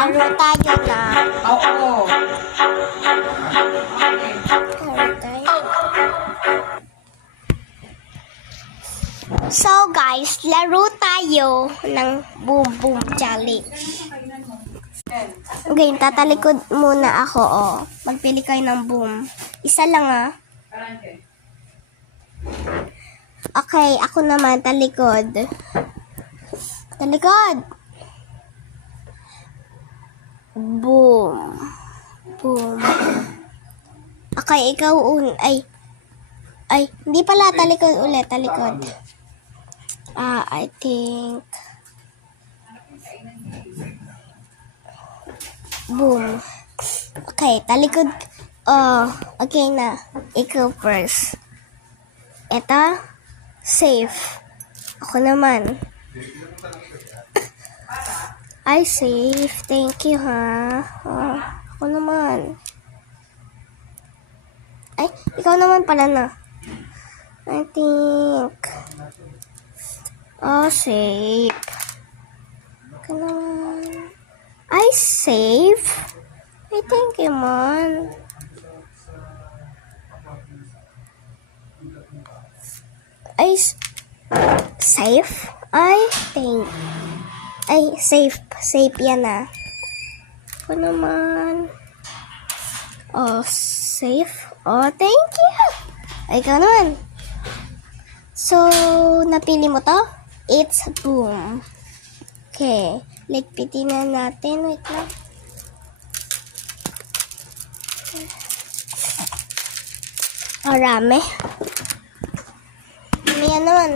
Laro tayo na. Oo. Laro tayo. So guys, laro tayo ng Boom Boom Challenge. Okay, tatalikod muna ako, oh. Magpili kayo ng boom. Isa lang, ah. Okay, ako naman, talikod. Talikod! Boom. Boom. Okay, ikaw ay, hindi pala, talikod ulit, talikod. I think... Boom. Okay, talikod. Oh, okay na. Ikaw first. Ito, safe. Ako naman. Ay, safe. Thank you, ha. Oh, ako naman. Ay, ikaw naman pala na. I think. Oh, safe. Ako naman. Ay, safe. I think you, man. Ay, safe? I think. Ay, safe. Safe yan, ah. Ako naman. Oh, safe. Oh, thank you. Ay, ikaw naman. So, napili mo to? It's boom. Okay. Ligpitin na natin. Wait lang. Rame. Yan naman.